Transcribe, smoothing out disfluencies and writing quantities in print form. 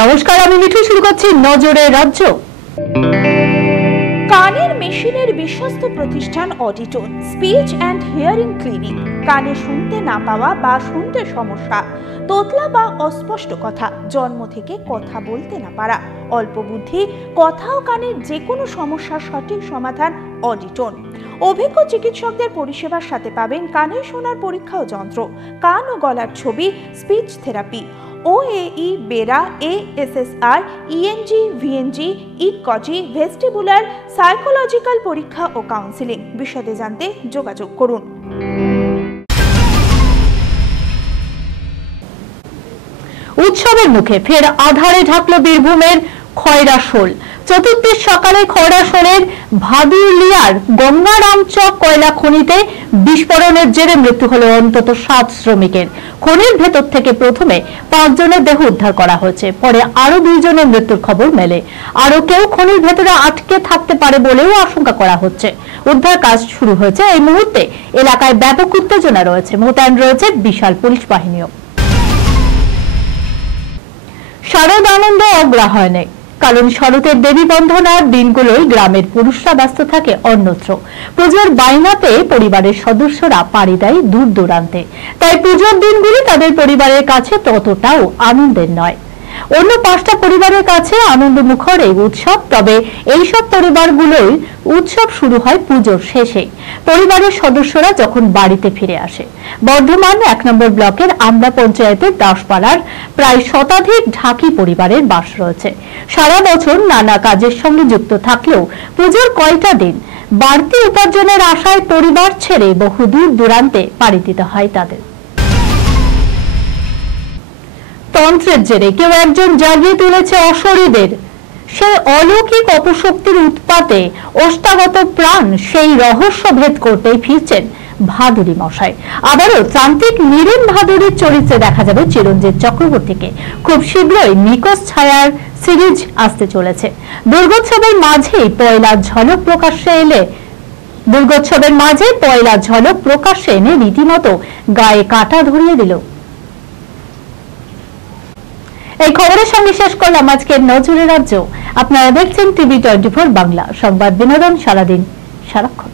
নমস্কার, আমি মিঠু। শুরু করছি নজরে রাজ্য। কানের মেশিনের বিশ্বস্ত প্রতিষ্ঠান Auditone speech and hearing clinic. কানে শুনতে না পাওয়া বা শুনতে সমস্যা, তোতলা বা অস্পষ্ট কথা, জন্ম থেকে কথা বলতে না পারা, অল্প বুদ্ধি, কথা ও কানের যে কোনো সমস্যার সঠিক সমাধান অডিটোন। অভিজ্ঞ চিকিৎসকদের পরিষেবার সাথে পাবেন কানে শোনার পরীক্ষা ও যন্ত্র, কান ও গলার ছবি, speech therapy, OAE, BERA, ASSR, ENG, VNG, ইকজি, ভেস্টিবুলার, সাইকোলজিক্যাল পরীক্ষা ও কাউন্সিলিং। বিশদে জানতে যোগাযোগ করুন। উৎসবের মুখে ফের আধারে ঢাকলো বীরভূমের খয়রাশোল। চতুর্থীর সকালে খয়রাশোলের ভাদুলিয়ার গঙ্গারামচক কয়লা খনিতে বিস্ফোরণের জেরে মৃত্যু হলো অন্তত 7 শ্রমিকের। খনির ভেতর থেকে প্রথমে 5 জনের দেহ উদ্ধার করা হয়েছে, পরে আরো 2 জনের মৃত্যুর খবর মেলে। আরো কেউ খনির ভেতরে আটকে থাকতে পারে বলেও আশঙ্কা করা হচ্ছে। উদ্ধার কাজ শুরু হয়েছে। এই মুহূর্তে এলাকায় ব্যাপক উত্তেজনা রয়েছে, মোতায়েন রয়েছে বিশাল পুলিশ বাহিনীও। শারদ আনন্দ অগ্রহায়ণে, কারণ শরতের দেবী বন্ধনার দিনগুলোই গ্রামের পুরুষরা ব্যস্ত থাকে অন্যত্র। পুজোর বাইনা পেয়ে পরিবারের সদস্যরা পাড়ি দেয় দূর দূরান্তে, তাই পুজোর দিনগুলি তাদের পরিবারের কাছে ততটাও আনন্দের নয়। অন্য 5টা পরিবারের কাছে আনন্দ মুখর এই উৎসব, তবে এইসব পরিবারগুলোর উৎসব শুরু হয় পুজোর শেষে, পরিবারের সদস্যরা যখন বাড়িতে ফিরে আসে। বর্ধমান 1 নম্বর ব্লকের আমলা পঞ্চায়েতের দাসপাড়ার প্রায় শতাধিক ঢাকি পরিবারের বাস রয়েছে। সারা বছর নানা কাজের সঙ্গে যুক্ত থাকলেও পুজোর কয়টা দিন বাড়তি উপার্জনের আশায় পরিবার ছেড়ে বহু দূর দূরান্তে পাড়ি দিতে হয় তাদের। তন্ত্রের জেরে কেউ একজন জাগিয়ে তুলেছে অশরীদের। সেই অলৌকিক অপশক্তির উৎপাতে অষ্টাগত প্রাণ সেই রহস্য ভেদ করতেই ফিরছেন ভাদুরী মশাই। আবারও তান্ত্রিক নীরেন ভাদুরীর চরিত্রে দেখা যাবে চিরঞ্জিত চক্রবর্তীকে। খুব শীঘ্রই নিকোষ ছায়ার সিরিজ আসতে চলেছে। দুর্গোৎসবের মাঝে পয়লা ঝলক প্রকাশ্যে এনে রীতিমতো গায়ে কাঁটা ধরিয়ে দিল। এই খবরের সঙ্গে শেষ করলাম আজকের নজরে রাজ্য। আপনারা দেখছেন TV 24 বাংলা, সংবাদ বিনোদন সারাদিন সারাক্ষণ।